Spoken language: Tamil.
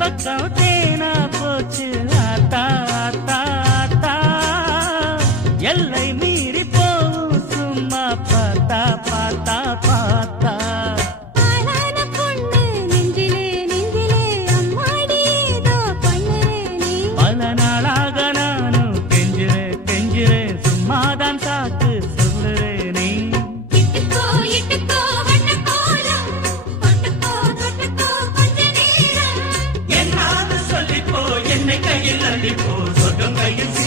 பக்கம் தேனா போச்சு ஆத்தா ஆத்தா ஆத்தா எல்லை மீறி போவும் சும்மா பார்த்தா பார்த்தா பார்த்தா பல நாளாக நானும் கெஞ்சுறேன் கெஞ்சுறேன் சும்மாதான் சாக்கு சொல்லுறேனே கையில் அள்ளிப்போ சொர்க்கம் கையில்